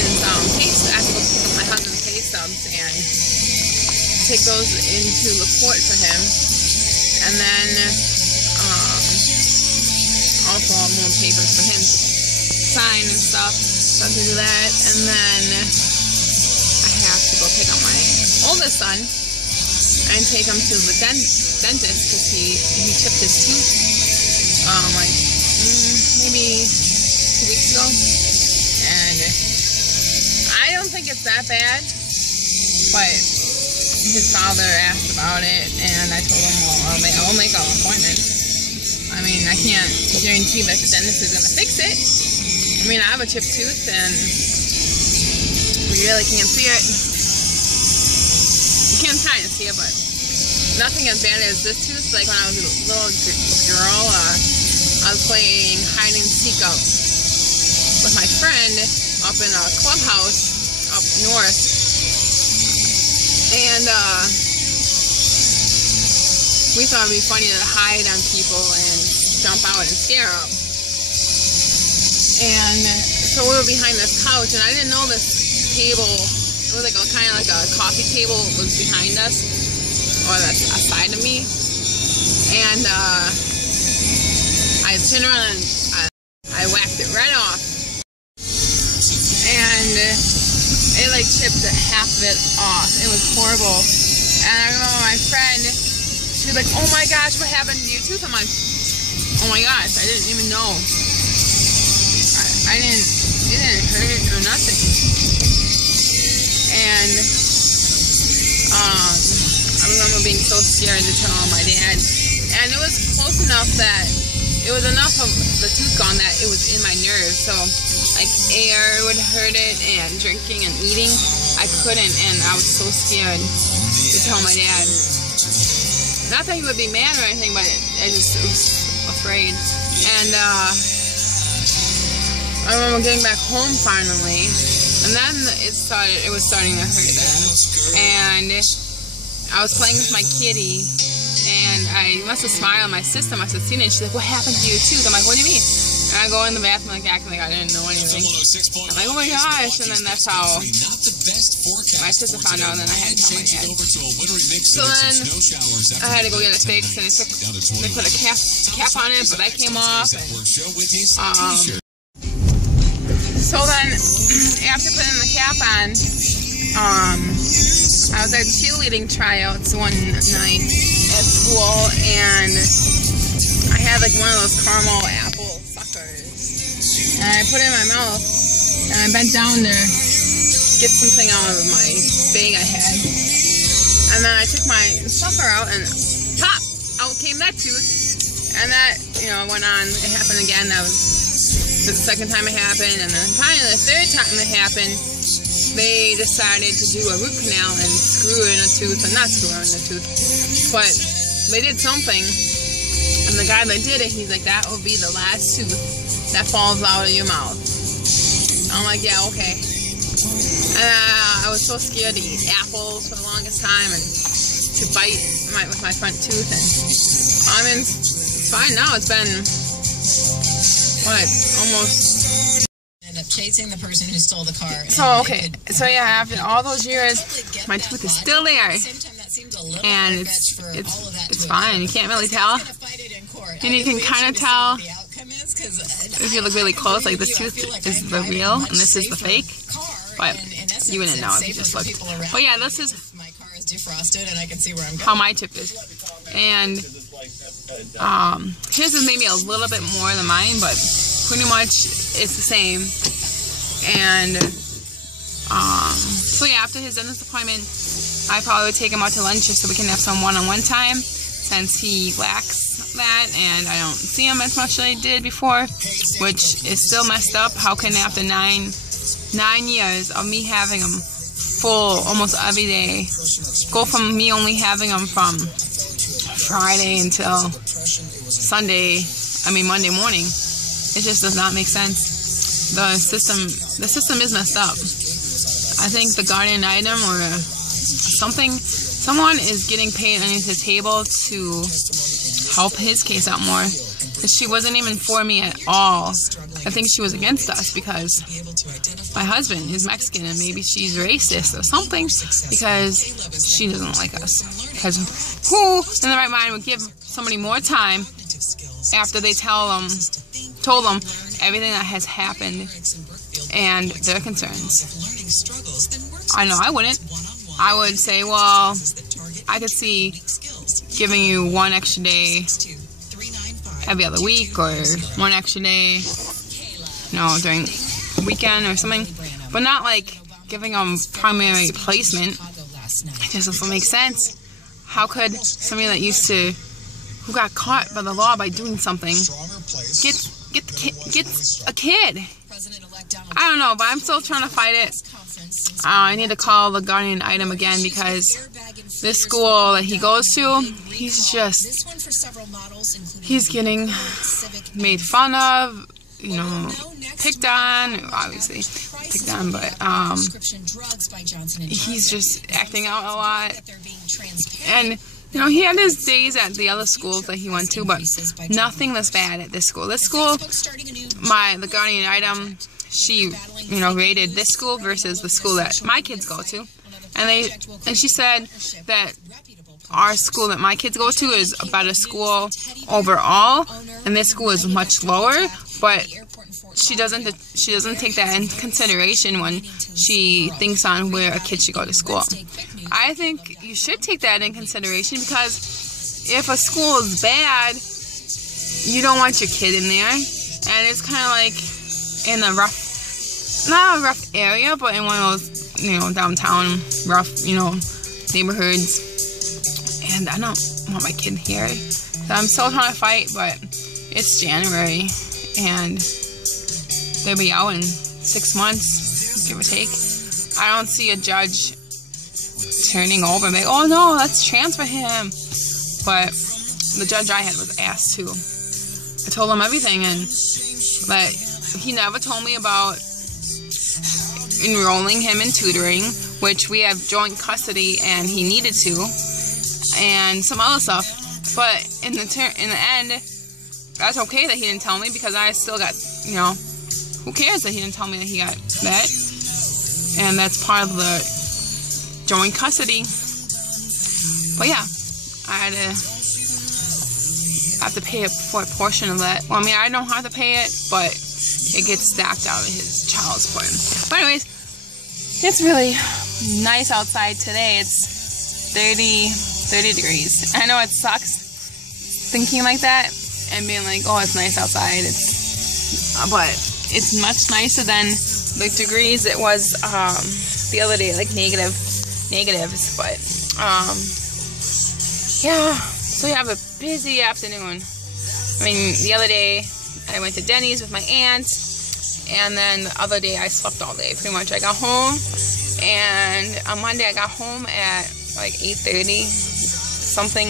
husband's pay stubs. I have to go pick up my husband's pay stubs and take those into the court for him. And then also more papers for him to sign and stuff. So I have to do that. And then I have to go pick up my oldest son and take him to the dentist because he chipped his tooth like maybe 2 weeks ago. And I don't think it's that bad, but his father asked about it, and I told him, well, I'll make an appointment. I mean, I can't guarantee that the dentist is going to fix it. I mean, I have a chipped tooth, and we really can't see it. You can kind of see it, but nothing as bad as this tooth. Like when I was a little girl, I was playing hide and seek up with my friend up in a clubhouse up north, and we thought it'd be funny to hide on people and jump out and scare them. And so we were behind this couch, and I didn't know this table. It was like kind of like a coffee table was behind us, or that's aside of me. And I turned around and I whacked it right off. And it like chipped half of it off. It was horrible. And I remember my friend, she was like, oh my gosh, what happened to your tooth? I'm like, oh my gosh, I didn't even know. It didn't hurt or nothing. And I remember being so scared to tell my dad. And it was close enough that it was enough of the tooth gone that it was in my nerves. So like air would hurt it, and drinking and eating, I couldn't, and I was so scared to tell my dad. Not that he would be mad or anything, but I just was afraid. And I remember getting back home finally, and then it was starting to hurt then. And I was playing with my kitty, and I must have smiled. My sister must have seen it. She's like, what happened to your tooth? I'm like, what do you mean? And I go in the bathroom like acting like I didn't know anything. I'm like, oh my gosh. And then that's how my sister found out, and then I had to tell my dad. So then I had to go get it fixed, and they put a cap on it, but that came off. And, so then, after putting the cap on, I was at cheerleading tryouts one night at school, and I had like one of those caramel apple suckers, and I put it in my mouth, and I bent down to get something out of my bag I had, and then I took my sucker out, and pop, out came that tooth, and that, went on. It happened again. That was the second time it happened, and then finally the third time it happened, they decided to do a root canal and screw in a tooth, and not screw in a tooth, but they did something, and the guy that did it, he's like, that will be the last tooth that falls out of your mouth. I'm like, yeah, okay. And I was so scared to eat apples for the longest time, and to bite with my front tooth, and I mean, it's fine now. It's been almost end up chasing the person who stole the car. So okay, so yeah, after all those years, my tooth is still there, and it's fine. You can't really tell, and you can kind of tell if you look really close. Like this tooth is the real, and this is the fake, but you wouldn't know if you just looked. But yeah, this is how my tooth is, and his is maybe a little bit more than mine, but pretty much it's the same. And so yeah, after his dentist appointment, I probably would take him out to lunch just so we can have some one-on-one time, since he lacks that and I don't see him as much as I did before, which is still messed up. How can after nine years of me having him full almost every day, go from me only having him from Friday until Monday morning? It just does not make sense. The system is messed up. I think the guardian item or someone is getting paid underneath the table to help his case out more. she wasn't even for me at all. I think she was against us because my husband is Mexican and maybe she's racist or something because she doesn't like us. Because who in the right mind would give somebody more time after they told them everything that has happened and their concerns? I know I wouldn't. I would say, well, I could see giving you one extra day every other week or one extra day, during the weekend or something, but not like giving them primary placement. It just doesn't make sense. How could somebody that who got caught by the law by doing something get a kid? I don't know, but I'm still trying to fight it. I need to call the guardian item again because this school that he goes to, he's getting made fun of, picked on, obviously picked on, but he's just acting out a lot. And he had his days at the other schools that he went to, but nothing that's bad at this school. This school, the guardian item, she, rated this school versus the school that my kids go to. And she said that our school that my kids go to is a better school overall, and this school is much lower, but she doesn't take that into consideration when she thinks on where a kid should go to school. I think you should take that in consideration because if a school is bad, you don't want your kid in there, and it's kind of like in a not a rough area, but in one of those, downtown rough, neighborhoods. And I don't want my kid here. So I'm still trying to fight, but it's January, and they'll be out in 6 months, give or take. I don't see a judge turning over and be like, oh no, let's transfer him. But the judge I had was asked to. I told him everything, and he never told me about enrolling him in tutoring, which we have joint custody and he needed to, and some other stuff. But in the end, that's okay that he didn't tell me because I still got, who cares that he didn't tell me that he got that? And that's part of the joint custody. But yeah, I have to pay for a portion of that. Well, I mean, I don't have to pay it, but it gets stacked out of his child support. But anyways, it's really nice outside today. It's 30 degrees. I know it sucks thinking like that and being like, oh, it's nice outside. But it's much nicer than the degrees it was the other day, like negatives. But yeah. So we have a busy afternoon. I mean, the other day I went to Denny's with my aunt, and then the other day I slept all day. Pretty much I got home, and on Monday I got home at like 8:30 something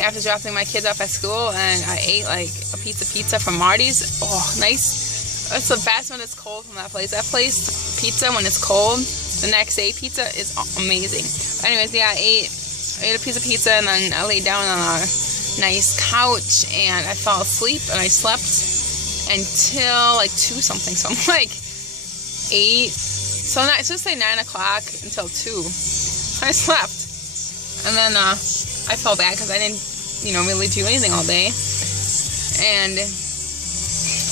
after dropping my kids off at school, and I ate like a pizza from Marty's. Oh, nice. It's the best when it's cold from that place. That place, pizza when it's cold, the next day pizza is amazing. But anyways, yeah, I ate a piece of pizza, and then I laid down on a nice couch and I fell asleep, and I slept until like 2 something, so I'm like 8, so I should say 9 o'clock until 2. I slept, and then I felt bad because I didn't really do anything all day.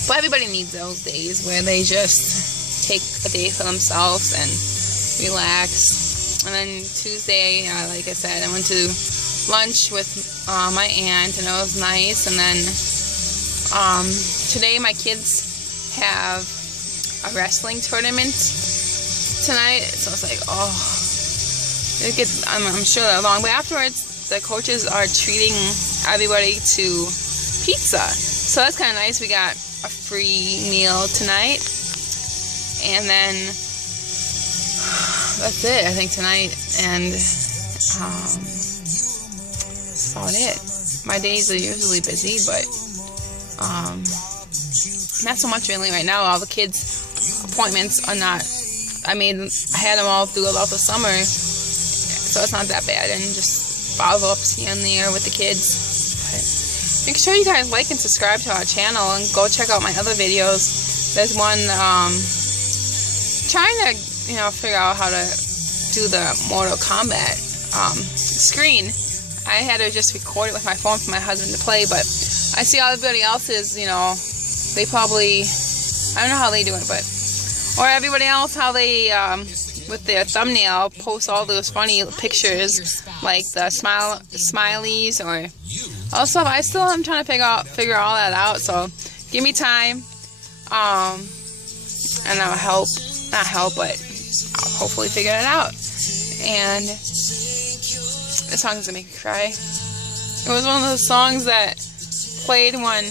But everybody needs those days where they just take a day for themselves and relax. And then Tuesday, like I said, I went to lunch with my aunt, and it was nice. And then today my kids have a wrestling tournament tonight, so it's like, oh, I'm sure they're long, but afterwards the coaches are treating everybody to pizza, so that's kind of nice. We got a free meal tonight, and then that's it, I think, tonight. And that's about it. My days are usually busy, but not so much really right now. All the kids' appointments are not, I had them all throughout the summer, so it's not that bad, and just follow-ups here and there with the kids. But Make sure you guys like and subscribe to our channel and go check out my other videos. There's one trying to, you know, figure out how to do the Mortal Kombat screen. I had to just record it with my phone for my husband to play, but I see everybody else's, you know, they probably, I don't know how they do it, but, or everybody else, how they, with their thumbnail, post all those funny pictures, like the smileys, or all stuff. I still am trying to figure all that out, so give me time, and I'll help, not help, but I'll hopefully figure it out. And this song is gonna make me cry. It was one of those songs that played when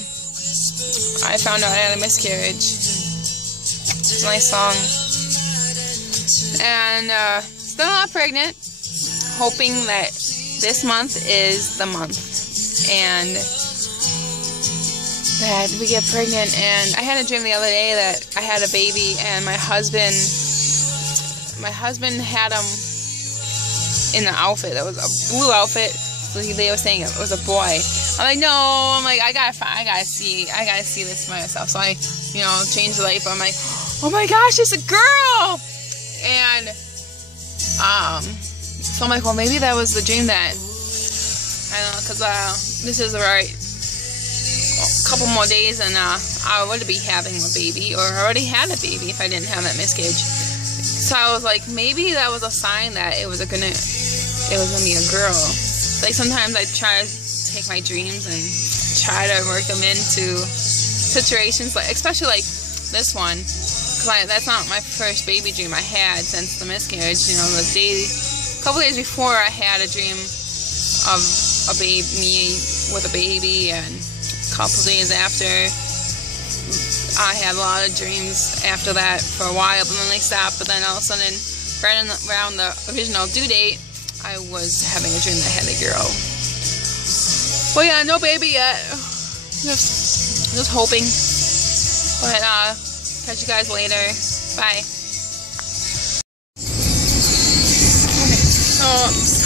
I found out I had a miscarriage. It's a nice song. And still not pregnant. Hoping that this month is the month. And that we get pregnant. And I had a dream the other day that I had a baby, and my husband had him in the outfit. That was a blue outfit. So they were saying it was a boy. I'm like, no. I'm like, I gotta see this for myself. So I, you know, changed the light. But I'm like, oh my gosh, it's a girl. And so I'm like, well, maybe that was the dream that, I don't know, because this is right a couple more days, and I would be having a baby, or I already had a baby if I didn't have that miscarriage. So I was like, maybe that was a sign that it was gonna be a girl. Like sometimes I try to take my dreams and try to work them into situations, like especially like this one, because that's not my first baby dream I had since the miscarriage. You know, a couple days before I had a dream of me with a baby, and a couple days after I had a lot of dreams after that for a while, but then they stopped. But then all of a sudden, right around the original due date, I was having a dream that I had a girl. Well, yeah, no baby yet. Just hoping. But catch you guys later. Bye. Okay, so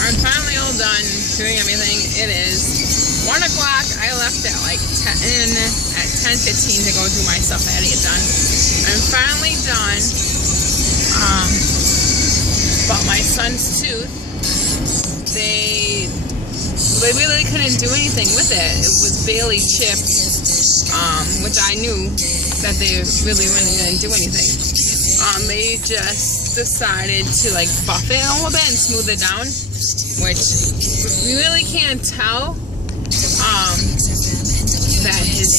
I'm finally all done doing everything. It is 1 o'clock. I left at like 10:15 to go do my stuff. I had to get done. I'm finally done. But my son's tooth, they really couldn't do anything with it. It was barely chipped, which I knew that they really didn't do anything. They just decided to like buff it a little bit and smooth it down, which we really can't tell that his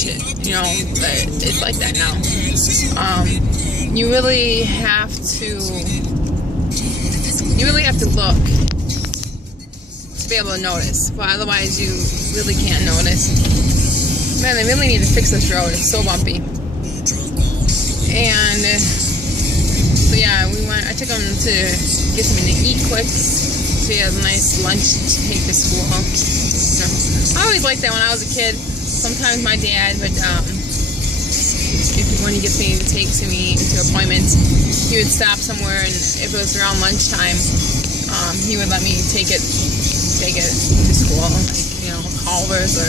shit, you know, that it's like that now. You really have to look to be able to notice, but otherwise you really can't notice. Man, they really need to fix this road. It's so bumpy. And so yeah, I took him to get something to eat quick, so he has a nice lunch to take to school. I always liked that when I was a kid. Sometimes my dad would, when he gets me to take me to appointments, he would stop somewhere, and if it was around lunchtime, he would let me take it to school, like, you know, Culver's, or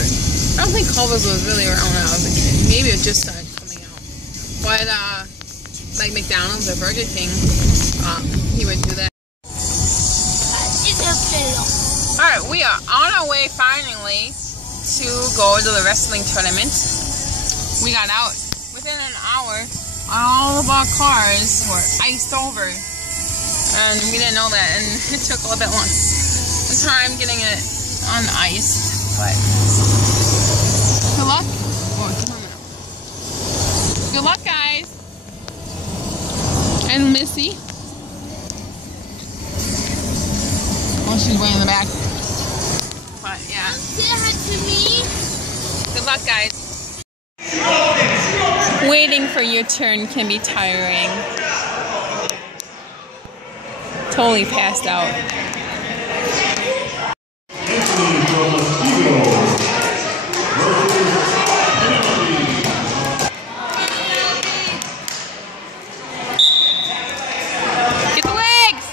I don't think Culver's was really around when I was a kid. Maybe it just started coming out. But like McDonald's or Burger King, he would do that. Alright, we are on our way finally to go to the wrestling tournament. We got out within an hour. All of our cars were iced over, and we didn't know that, and it took a little bit long time getting it uniced, but good luck. Oh, come on now. Good luck, guys. And Missy. Oh, she's way in the back. But yeah. Say hi to me. Good luck, guys. Waiting for your turn can be tiring. Totally passed out. Get the legs!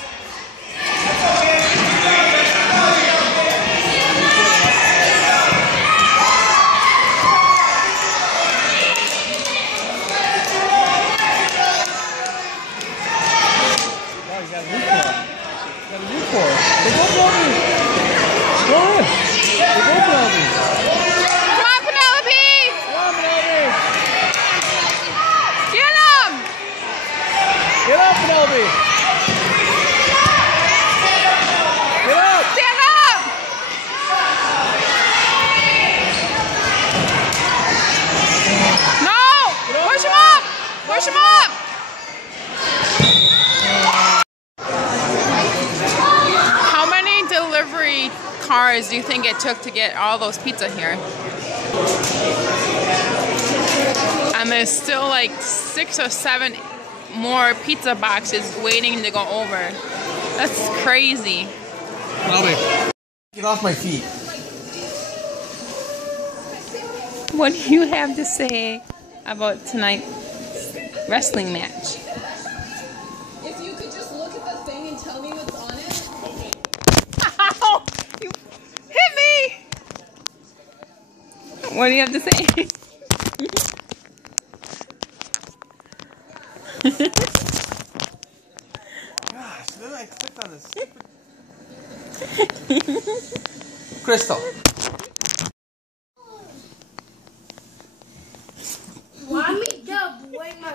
Obi. Get up. Stand up! No! Push him up! Push him up! How many delivery cars do you think it took to get all those pizza here? And there's still like 6 or 7 more pizza boxes waiting to go over. That's crazy. Obi, get off my feet. What do you have to say about tonight's wrestling match? If you could just look at the thing and tell me what's on it. Ow! You hit me! What do you have to say? Gosh, then I clicked on this stupid... Crystal. Want me to boy my